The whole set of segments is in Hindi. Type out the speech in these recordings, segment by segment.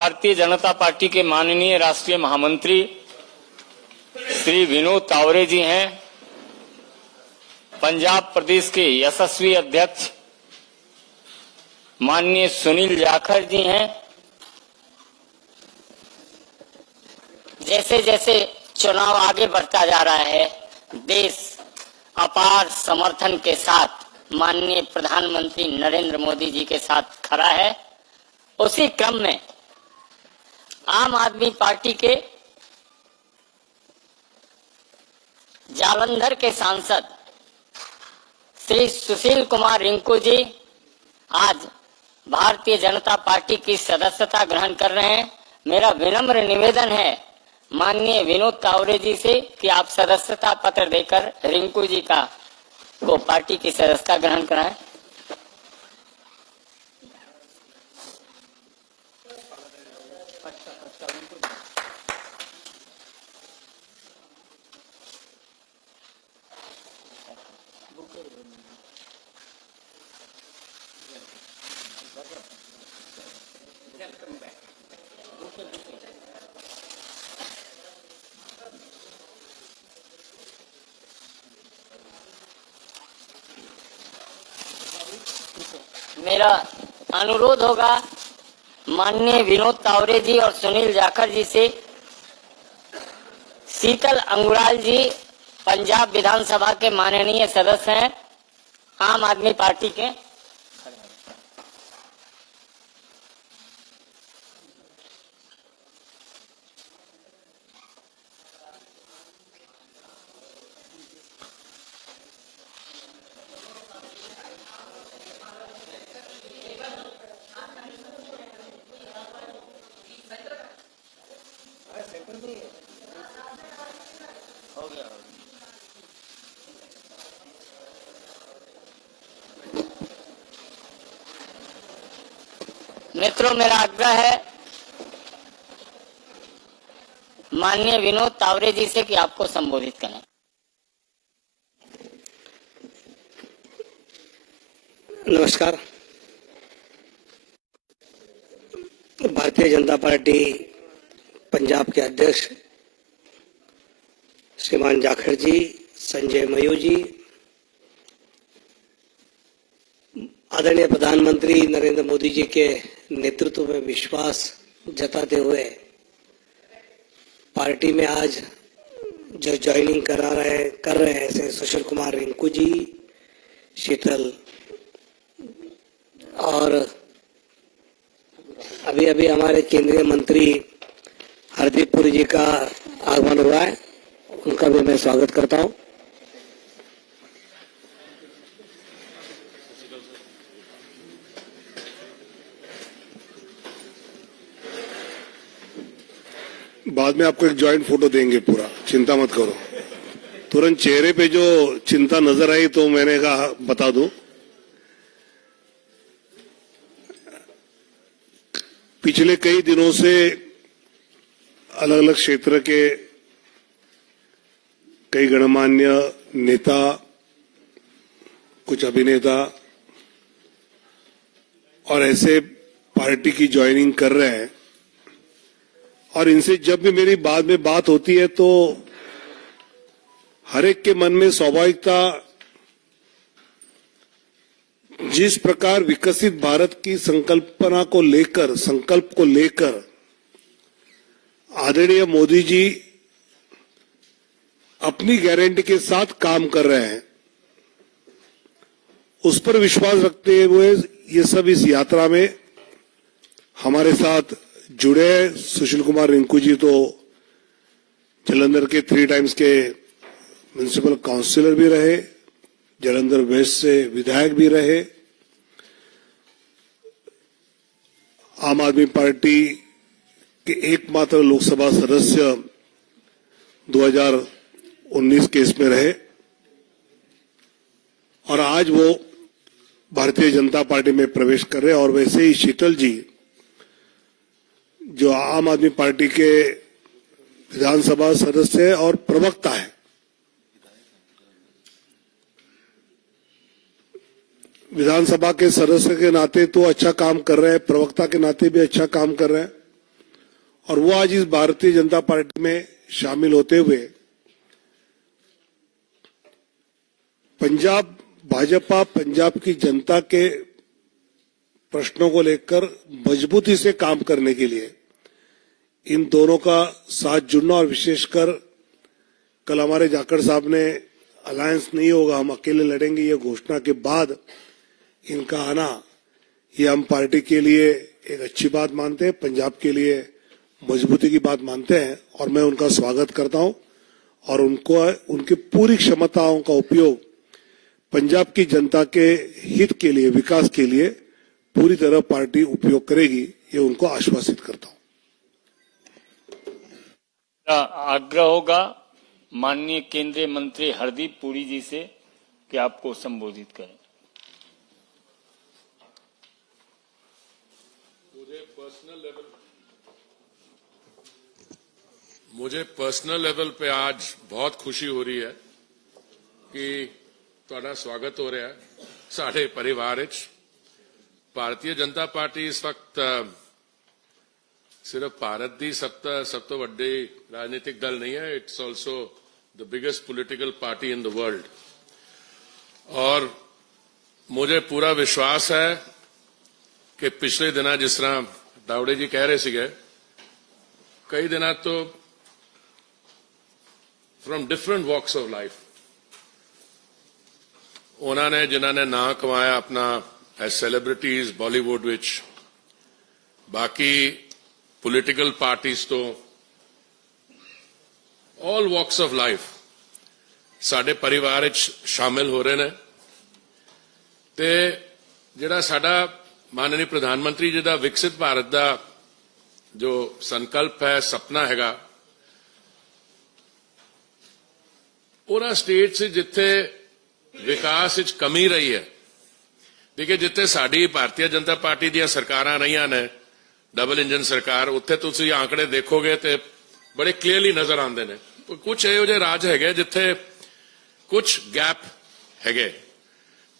भारतीय जनता पार्टी के माननीय राष्ट्रीय महामंत्री श्री विनोद तावरे जी हैं, पंजाब प्रदेश के यशस्वी अध्यक्ष माननीय सुनील जाखड़ जी हैं। जैसे जैसे चुनाव आगे बढ़ता जा रहा है, देश अपार समर्थन के साथ माननीय प्रधानमंत्री नरेंद्र मोदी जी के साथ खड़ा है। उसी क्रम में आम आदमी पार्टी के जालंधर के सांसद श्री सुशील कुमार रिंकू जी आज भारतीय जनता पार्टी की सदस्यता ग्रहण कर रहे हैं। मेरा विनम्र निवेदन है माननीय विनोद तावरे जी से कि आप सदस्यता पत्र देकर रिंकू जी को पार्टी की सदस्यता ग्रहण कराएं। मेरा अनुरोध होगा माननीय विनोद तावरे जी और सुनील जाखड़ जी से, शीतल अंगुराल जी पंजाब विधानसभा के माननीय सदस्य हैं आम आदमी पार्टी के। मित्रों, मेरा आग्रह है माननीय विनोद तावरे जी से कि आपको संबोधित करें। नमस्कार। भारतीय जनता पार्टी पंजाब के अध्यक्ष श्रीमान जाखड़ जी, संजय मयूर जी, आदरणीय प्रधानमंत्री नरेंद्र मोदी जी के नेतृत्व में विश्वास जताते हुए पार्टी में आज जो ज्वाइनिंग कर रहे हैं ऐसे सुशील कुमार रिंकू जी, शीतल और अभी अभी हमारे केंद्रीय मंत्री हरदीप पुरी जी का आगमन हुआ है, उनका भी मैं स्वागत करता हूं। बाद में आपको एक जॉइंट फोटो देंगे, पूरा चिंता मत करो। तुरंत चेहरे पे जो चिंता नजर आई तो मैंने कहा बता दूं। पिछले कई दिनों से अलग अलग क्षेत्र के कई गणमान्य नेता, कुछ अभिनेता और ऐसे पार्टी की ज्वाइनिंग कर रहे हैं, और इनसे जब भी मेरी बाद में बात होती है तो हर एक के मन में स्वाभाविकता जिस प्रकार विकसित भारत की संकल्प को लेकर आदरणीय मोदी जी अपनी गारंटी के साथ काम कर रहे हैं, उस पर विश्वास रखते हुए ये सब इस यात्रा में हमारे साथ जुड़े। सुशील कुमार रिंकू जी तो जालंधर के 3 टाइम्स के म्युनिसिपल काउंसिलर भी रहे, जालंधर वेस्ट से विधायक भी रहे, आम आदमी पार्टी के एकमात्र लोकसभा सदस्य 2019 के इसमें रहे, और आज वो भारतीय जनता पार्टी में प्रवेश कर रहे हैं। और वैसे ही शीतल जी जो आम आदमी पार्टी के विधानसभा सदस्य है और प्रवक्ता है, विधानसभा के सदस्य के नाते तो अच्छा काम कर रहे हैं, प्रवक्ता के नाते भी अच्छा काम कर रहे हैं। और वो आज इस भारतीय जनता पार्टी में शामिल होते हुए पंजाब भाजपा पंजाब की जनता के प्रश्नों को लेकर मजबूती से काम करने के लिए इन दोनों का साथ जुड़ना, और विशेषकर कल हमारे जाखड़ साहब ने अलायंस नहीं होगा, हम अकेले लड़ेंगे, ये घोषणा के बाद इनका आना, ये हम पार्टी के लिए एक अच्छी बात मानते हैं, पंजाब के लिए मजबूती की बात मानते हैं, और मैं उनका स्वागत करता हूं और उनको उनकी पूरी क्षमताओं का उपयोग पंजाब की जनता के हित के लिए, विकास के लिए पूरी तरह पार्टी उपयोग करेगी, ये उनको आश्वासित करता हूं। आग्रह होगा माननीय केंद्रीय मंत्री हरदीप पुरी जी से कि आपको संबोधित करें। मुझे पर्सनल लेवल पे आज बहुत खुशी हो रही है कि ਤੁਹਾਡਾ स्वागत हो रहा है साढ़े परिवार विच। भारतीय जनता पार्टी इस वक्त सिर्फ भारत की सब तो वड्डी राजनीतिक दल नहीं है, it's also the biggest political party in the world. और मुझे पूरा विश्वास है कि पिछले दिना जिस तरह दावड़े जी कह रहे सीगे, कई दिना तो from different walks of life उन्होंने जिन्होंने ना कमाया अपना एज सेलिब्रिटीज बॉलीवुड विच, बाकी पॉलिटिकल पार्टीज तो ऑल वॉक्स ऑफ लाइफ साडे परिवार विच शामिल हो रहे हैं। ते जिहड़ा साडा माननीय प्रधानमंत्री जी का विकसित भारत का जो संकल्प है, सपना हैगा, उन्हां स्टेट से जिथे विकास विच कमी रही है, देखिए जिथे साडी भारतीय जनता पार्टी दी सरकारां रहीआं ने, डबल इंजन सरकार, उत्थे तुसीं आंकड़े देखोगे तो बड़े क्लीयरली नजर आते हैं। कुछ इहो जिहे राज है जिथे कुछ गैप है,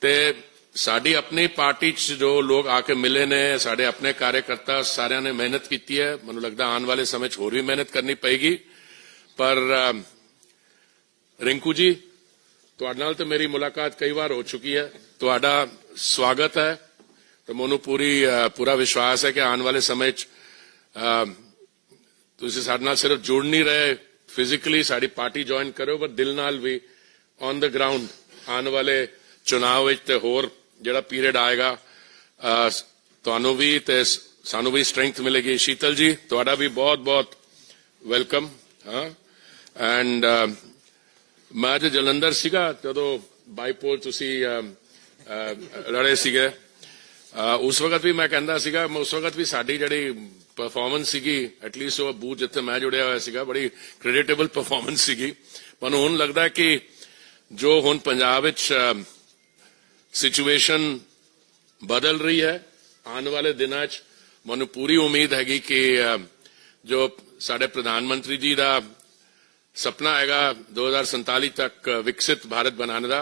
ते साडी अपनी पार्टी च जो लोग आके मिले ने, साडे अपने कार्यकर्ता सारिਆਂ ने मेहनत की है। मैनूं लगदा आने वाले समय च होर भी मेहनत करनी पेगी। पर रिंकू जी, तुहाडे नाल तो मेरी मुलाकात कई बार हो चुकी है, तुहाडा स्वागत है। तो मैनूं पूरा विश्वास है कि आने वाले समय तुसीं साडे नाल सिर्फ जुड़ नहीं रहे फिजिकली, साडी पार्टी ज्वाइन करो, पर दिल नाल भी ऑन द ग्राउंड आने वाले चुनाव विच ते होर जिहड़ा पीरियड आएगा, तुहानूं भी ते सानूं भी स्ट्रेंथ मिलेगी। शीतल जी, तुहाडा भी बहुत बहुत वेलकम। हाँ, एंड मैं अज जलंधर सीगा जदों बाईपोल तुसीं लड़े सीगे, उस वक्त भी मैं कहंदा सीगा, उस वक्त भी साडी जिहड़ी परफॉर्मेंस सीगी, एटलीस्ट वो बूथ जिथे मैं जुड़िया होया सीगा, बड़ी क्रेडिटेबल परफॉर्मेंस सीगी। पर हुण लगदा है कि जो हुण पंजाब विच सिचुएशन बदल रही है, आने वाले दिनों च मैनूं पूरी उम्मीद हैगी कि जो साडे प्रधानमंत्री जी का सपना हैगा 2047 तक विकसित भारत बनाने का,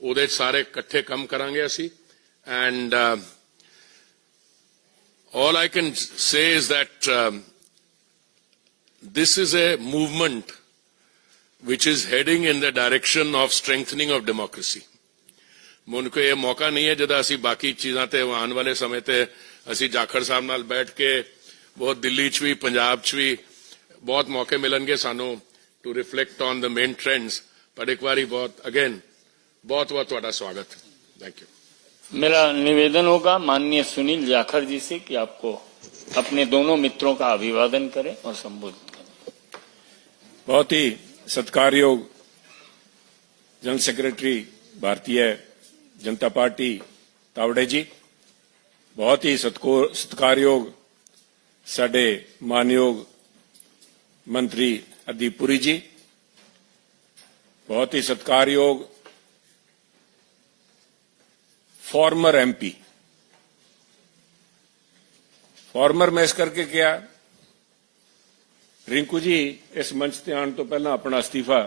उहदे सारे इकट्ठे काम करांगे असी। And all I can say is that this is a movement which is heading in the direction of strengthening of democracy. मुनको ये मौका नहीं है जदा असी बाकी चीज़ां ते आने वाले समय ते असी जाखड़ साहब नाल बैठ के बहुत दिल्ली च भी पंजाब च भी बहुत मौके मिलणगे सानू to reflect on the main trends. पर एक बारी बहुत अगेन बहुत बहुत तुहाडा स्वागत। Thank you. मेरा निवेदन होगा माननीय सुनील जाखड़ जी से कि आपको अपने दोनों मित्रों का अभिवादन करें और संबोधित करें। बहुत ही सत्कारयोग general secretary Bharatiya Janata party Tawde जी, बहुत ही सत्कारयोग साडे मानयोग मंत्री हरदीप पुरी जी, बहुत ही सत्कारयोग फॉर्मर एमपी। फॉर्मर मैं इस करके क्या, रिंकू जी इस मंच ते आने तो पहला अपना अस्तीफा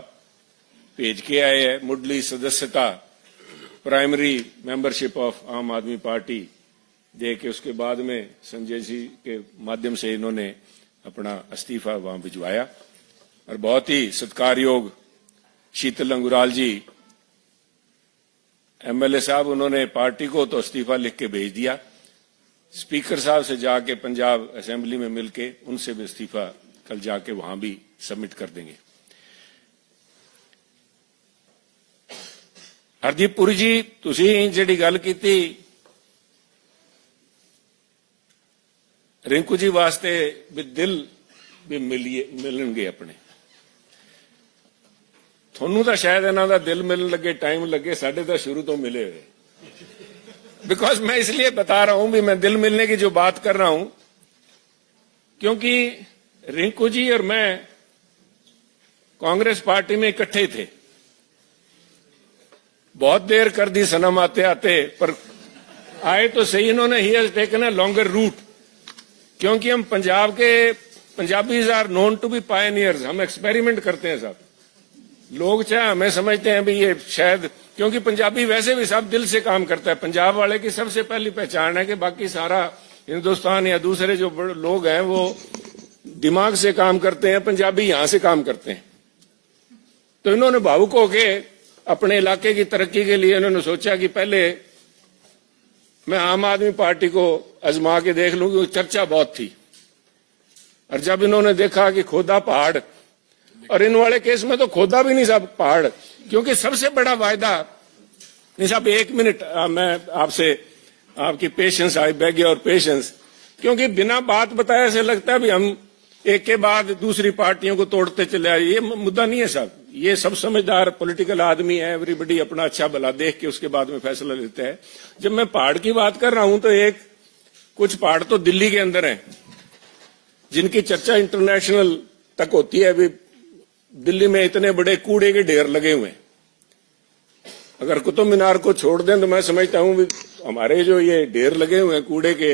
भेज के आए हैं। मुढ़ली सदस्यता प्राइमरी मेंबरशिप ऑफ आम आदमी पार्टी दे के उसके बाद में संजय जी के माध्यम से इन्होंने अपना इस्तीफा वहां भिजवाया। और बहुत ही सत्कारयोग शीतल अंगुराल जी एमएलए साहब, उन्होंने पार्टी को तो इस्तीफा लिख के भेज दिया, स्पीकर साहब से जाके पंजाब असेंबली में मिलके उनसे भी इस्तीफा कल जाके वहां भी सबमिट कर देंगे। हरदीप पुरी जी, तुसी जिहड़ी गल कीती रिंकू जी वास्ते भी दिल भी मिलणगे अपने, थोनू तो शायद इन्हां दा दिल मिलन लगे टाइम लगे, साडे तो शुरू तो मिले हुए। बिकॉज मैं इसलिए बता रहा हूं भी मैं दिल मिलने की जो बात कर रहा हूं, क्योंकि रिंकू जी और मैं कांग्रेस पार्टी में इकट्ठे थे, बहुत देर कर दी सनम आते आते, पर आए तो सही इन्होंने। He has taken a longer route, क्योंकि हम पंजाब के, Punjabis are known to be pioneers, हम एक्सपेरिमेंट करते हैं साहब। लोग चाहे हमें समझते हैं भी ये शायद, क्योंकि पंजाबी वैसे भी सब दिल से काम करता है। पंजाब वाले की सबसे पहली पहचान है कि बाकी सारा हिंदुस्तान या दूसरे जो लोग हैं वो दिमाग से काम करते हैं, पंजाबी यहां से काम करते हैं। तो इन्होंने भावुक होके अपने इलाके की तरक्की के लिए इन्होंने सोचा कि पहले मैं आम आदमी पार्टी को आजमा के देख लूं, क्योंकि चर्चा बहुत थी। और जब इन्होंने देखा कि खोदा पहाड़, और इन वाले केस में तो खोदा भी नहीं साहब पहाड़, क्योंकि सबसे बड़ा वायदा नहीं साहब। 1 मिनट मैं आपसे, आपकी patience, I beg your patience, क्योंकि बिना बात बताए ऐसे लगता है भी हम एक के बाद दूसरी पार्टियों को तोड़ते चले आए। ये मुद्दा नहीं है साहब, ये सब समझदार पॉलिटिकल आदमी है, एवरीबडी अपना अच्छा भला देख के उसके बाद में फैसला लेते हैं। जब मैं पहाड़ की बात कर रहा हूं तो कुछ पहाड़ तो दिल्ली के अंदर हैं, जिनकी चर्चा इंटरनेशनल तक होती है। अभी दिल्ली में इतने बड़े कूड़े के ढेर लगे हुए हैं, अगर कुतुब मीनार को छोड़ दें तो मैं समझता हूं भी हमारे जो ये ढेर लगे हुए हैं कूड़े के,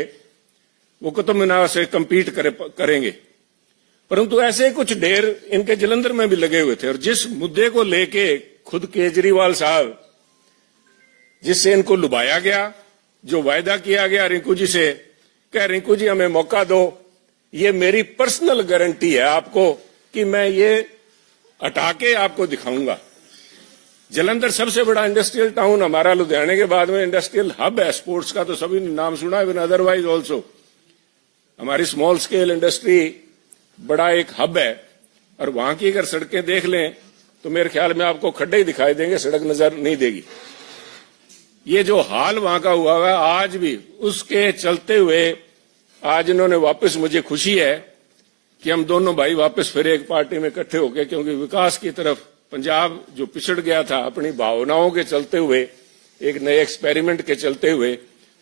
वो कुतुब मीनार से कम्पीट करेंगे। परंतु ऐसे कुछ ढेर इनके जलंधर में भी लगे हुए थे। और जिस मुद्दे को लेके खुद केजरीवाल साहब, जिससे इनको लुभाया गया, जो वायदा किया गया रिंकू जी से, कह रिंकू जी हमें मौका दो, ये मेरी पर्सनल गारंटी है आपको कि मैं ये हटा के आपको दिखाऊंगा। जलंधर सबसे बड़ा इंडस्ट्रियल टाउन हमारा, लुधियाने के बाद में इंडस्ट्रियल हब है, स्पोर्ट्स का तो सभी ने नाम सुना है, अदरवाइज ऑल्सो हमारी स्मॉल स्केल इंडस्ट्री बड़ा एक हब है। और वहां की अगर सड़कें देख लें तो मेरे ख्याल में आपको खड्डे ही दिखाई देंगे, सड़क नजर नहीं देगी। ये जो हाल वहां का हुआ है आज भी, उसके चलते हुए आज इन्होंने वापस, मुझे खुशी है कि हम दोनों भाई वापस फिर एक पार्टी में इकट्ठे हो गए, क्योंकि विकास की तरफ पंजाब जो पिछड़ गया था अपनी भावनाओं के चलते हुए, एक नए एक्सपेरिमेंट के चलते हुए,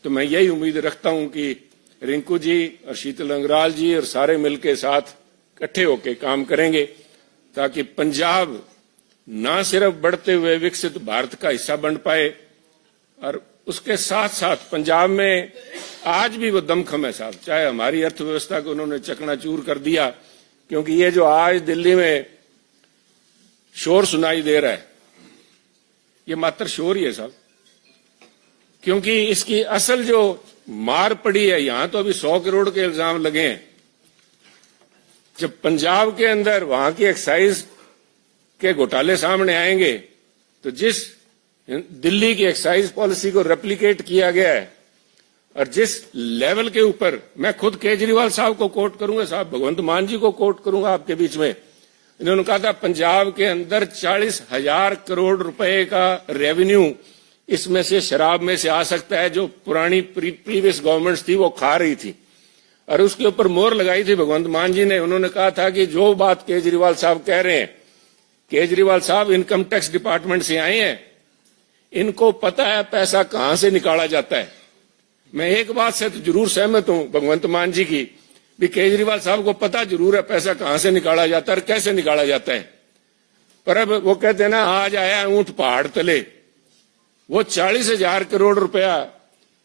तो मैं यही उम्मीद रखता हूं कि रिंकू जी और शीतल अंगराल जी और सारे मिलकर साथ इकट्ठे होकर काम करेंगे, ताकि पंजाब न सिर्फ बढ़ते हुए विकसित भारत का हिस्सा बन पाए, और उसके साथ साथ पंजाब में आज भी वो दमखम है साहब। चाहे हमारी अर्थव्यवस्था को उन्होंने चकनाचूर कर दिया, क्योंकि ये जो आज दिल्ली में शोर सुनाई दे रहा है, ये मात्र शोर ही है साहब, क्योंकि इसकी असल जो मार पड़ी है, यहां तो अभी 100 करोड़ के इल्जाम लगे हैं। जब पंजाब के अंदर वहां की एक्साइज के घोटाले सामने आएंगे, तो जिस दिल्ली की एक्साइज पॉलिसी को रेप्लिकेट किया गया है, और जिस लेवल के ऊपर, मैं खुद केजरीवाल साहब को कोट करूंगा साहब, भगवंत मान जी को कोट करूंगा आपके बीच में, इन्होंने कहा था पंजाब के अंदर 40,000 करोड़ रुपए का रेवेन्यू इसमें से शराब में से आ सकता है, जो पुरानी प्रीवियस गवर्नमेंट्स थी वो खा रही थी। और उसके ऊपर मोहर लगाई थी भगवंत मान जी ने। उन्होंने कहा था कि जो बात केजरीवाल साहब कह रहे हैं, केजरीवाल साहब इनकम टैक्स डिपार्टमेंट से आए हैं, इनको पता है पैसा कहां से निकाला जाता है। मैं एक बात से तो जरूर सहमत हूं भगवंत मान जी की, भी केजरीवाल साहब को पता जरूर है पैसा कहां से निकाला जाता है और कैसे निकाला जाता है। पर अब वो कहते हैं ना, आज आया ऊंट पहाड़ तले, वो 40,000 करोड़ रुपया,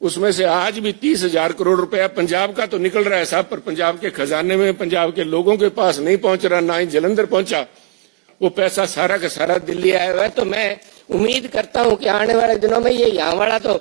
उसमें से आज भी 30,000 करोड़ रुपया पंजाब का तो निकल रहा है साहब, पर पंजाब के खजाने में, पंजाब के लोगों के पास नहीं पहुंच रहा, ना ही जलंधर पहुंचा। वो पैसा सारा का सारा दिल्ली आया हुआ है। तो मैं उम्मीद करता हूं कि आने वाले दिनों में ये यहाँ वाला तो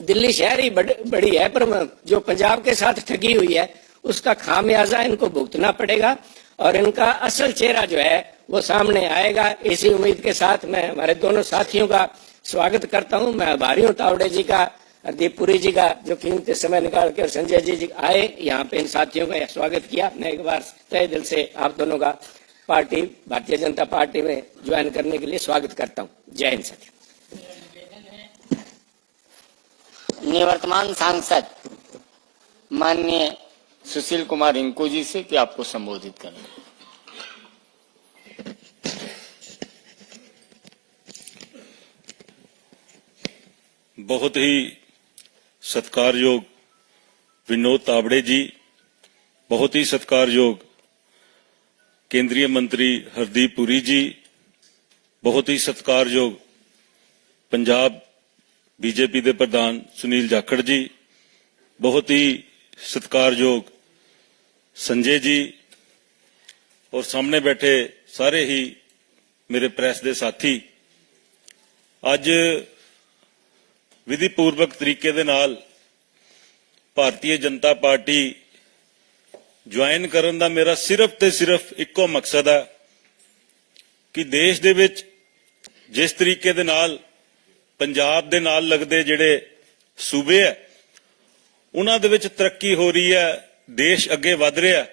दिल्ली शहर ही बड़ी है, पर जो पंजाब के साथ ठगी हुई है उसका खामियाजा इनको भुगतना पड़ेगा और इनका असल चेहरा जो है वो सामने आएगा। इसी उम्मीद के साथ मैं हमारे दोनों साथियों का स्वागत करता हूं। मैं आभारी हूं तावड़े जी का, हरदीप पुरी जी का, जो कीमती समय निकाल के और संजय जी आए यहाँ पे इन साथियों का स्वागत किया। मैं एक बार तहे दिल से आप दोनों का पार्टी भारतीय जनता पार्टी में ज्वाइन करने के लिए स्वागत करता हूँ। जय हिंद साथियों। निवर्तमान सांसद माननीय सुशील कुमार रिंकू जी से कि आपको संबोधित करना। बहुत ही सत्कारयोग विनोद तावड़े जी, बहुत ही सत्कारयोग केंद्रीय मंत्री हरदीप पुरी जी, बहुत ही सत्कारयोग पंजाब बीजेपी के प्रधान सुनील जाखड़ जी, बहुत ही सत्कारयोग संजय जी और सामने बैठे सारे ही मेरे प्रेस के साथी। अज विधिपूर्वक तरीके दे नाल भारतीय जनता पार्टी ज्वाइन करन दा मेरा सिर्फ ते सिर्फ इक्को मकसद है कि देश दे विच जिस तरीके दे नाल पंजाब दे नाल लगदे जिहड़े सूबे है उन्हां दे विच तरक्की हो रही है, देश अगे वध रहा है,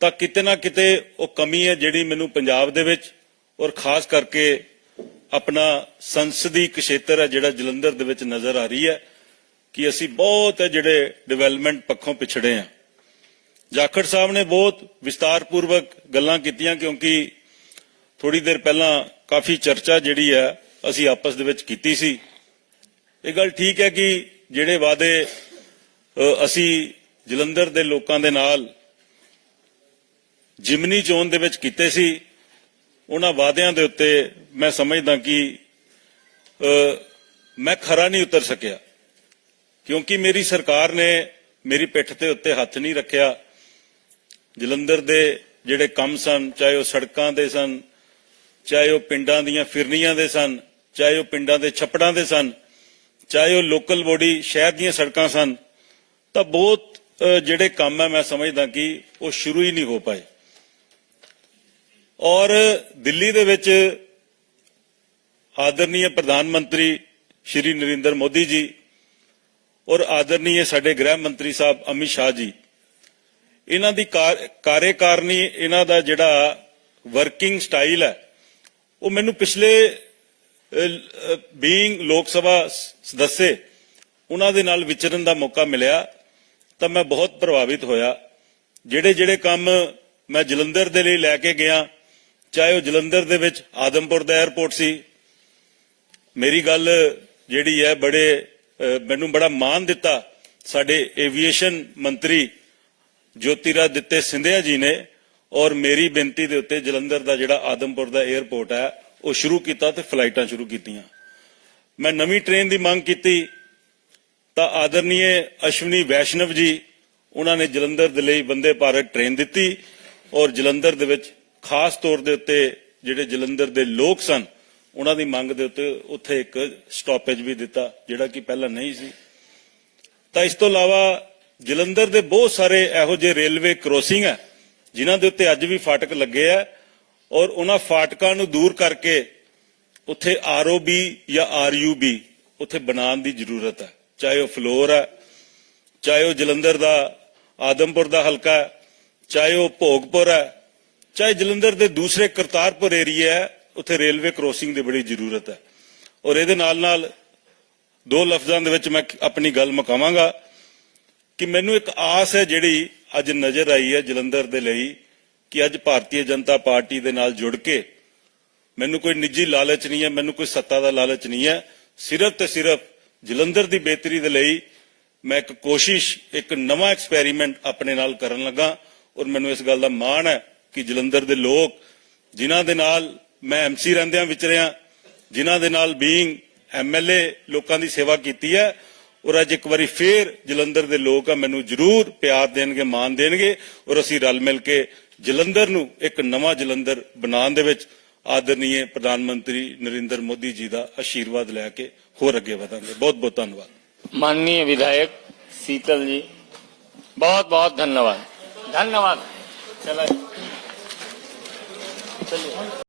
तां किते ना किते वो कमी है जिहड़ी मैनूं पंजाब दे विच और खास करके अपना संसदी क्षेत्र है जिहड़ा जलंधर दे विच नज़र आ रही है कि असी बहुत है जिहड़े डिवेलपमेंट पक्षों पिछड़े हैं। जाखड़ साहब ने बहुत विस्तारपूर्वक गल्लां कीतियां क्योंकि थोड़ी देर पहला काफ़ी चर्चा जिहड़ी है असी आपस दे विच कीती सी। ये गल ठीक है कि जिहड़े वादे असी जलंधर दे लोकां दे नाल जिमनी चोण दे विच कीते सी, उन्हां वादियां दे उत्ते मैं समझदा कि मैं खरा नहीं उतर सकिया क्योंकि मेरी सरकार ने मेरी पिठ ते उत्ते हथ नहीं रखिया। जलंधर दे जिहड़े काम सन, चाहे वो सड़कां दे सन, चाहे वो पिंडां दीयां फिरनियां दे सन, चाहे वो पिंडां दे छप्पड़ां दे सन, चाहे वो लोकल बॉडी शहर दीयां सड़कां सन, तां बहुत जिहड़े काम है मैं समझदा कि वो शुरू ही नहीं हो पाए। और दिल्ली दे विच आदरणीय प्रधानमंत्री श्री नरेंद्र मोदी जी और आदरणीय साडे गृह मंत्री साहब अमित शाह जी, इन्हां दी कार्यकारिणी, इन्हां दा जिहड़ा वर्किंग स्टाइल है वो मैनूं पिछले बीइंग लोक सभा सदस्य उन्हां दे नाल विचरण दा मौका मिलिया तां मैं बहुत प्रभावित होया। जिहड़े जिहड़े काम मैं जलंधर दे लई लैके गया, चाहे वो जलंधर दे विच आदमपुर दा एयरपोर्ट सी, मेरी गल जिहड़ी है बड़े मैनूं बड़ा मान दिता साडे एविएशन मंत्री ज्योतिरादित्य सिंधिया जी ने, और मेरी बेनती दे उत्ते जलंधर दा जिहड़ा आदमपुर दा एयरपोर्ट है वो शुरू किया ते फ्लाइटां शुरू कीतियां। मैं नवीं ट्रेन की मांग की तां आदरणीय अश्विनी वैष्णव जी उन्होंने जलंधर दे लई वंदे भारत ट्रेन दी और जलंधर दे विच खास तौर दे उत्ते जिहड़े जलंधर दे लोग सन उन्हां दी मंग दे उत्ते उत्थे एक स्टॉपेज भी दिता जिहड़ा कि पहला नहीं सी। तां इस तों इलावा जलंधर दे बहुत सारे इहो जिहे रेलवे क्रॉसिंग है जिन्हां दे उत्ते अज भी फाटक लगे है और उन्हां फाटकां नूं दूर करके उत्थे ROB या RUB उत्थे बनाउण दी जरूरत है। चाहे वो फ्लोर है, चाहे वो जलंधर दा आदमपुर दा हलका है, चाहे वो भोगपुर है, चाहे जलंधर दे दूसरे करतारपुर एरिया है, उत्थे रेलवे क्रॉसिंग की बड़ी जरूरत है। और इहदे नाल नाल दो लफ्जां दे विच मैं अपनी गल मुकावांगा कि मैनूं एक आस है जिहड़ी अज नज़र आई है जलंधर दे लई कि अज भारतीय जनता पार्टी दे नाल जुड़ के, मैनूं कोई निजी लालच नहीं है, मैनूं कोई सत्ता दा लालच नहीं है, सिर्फ ते सिर्फ जलंधर दी बेहतरी दे लई मैं एक कोशिश, एक नवा एक्सपैरीमेंट अपने नाल करन लगा। और मैनूं इस गल दा माण है कि जलंधर दे लोग जिन्हां दे नाल मैं MC रहिंदियां विचरिया, जिन्हां दे नाल बीइंग MLA लोकां दी सेवा कीती है, और अज एक बारी फिर जलंधर दे लोग मैनूं जरूर प्यार देणगे, मान देणगे और असीं रल मिल के जलंधर नूं एक नवा जलंधर बनाउण दे विच आदरणीय प्रधानमंत्री नरेंद्र मोदी जी का आशीर्वाद लैके होर अगे वधांगे। बहुत बहुत धन्यवाद। माननीय विधायक शीतल जी। बहुत बहुत धन्यवाद। धन्यवाद। चलिए।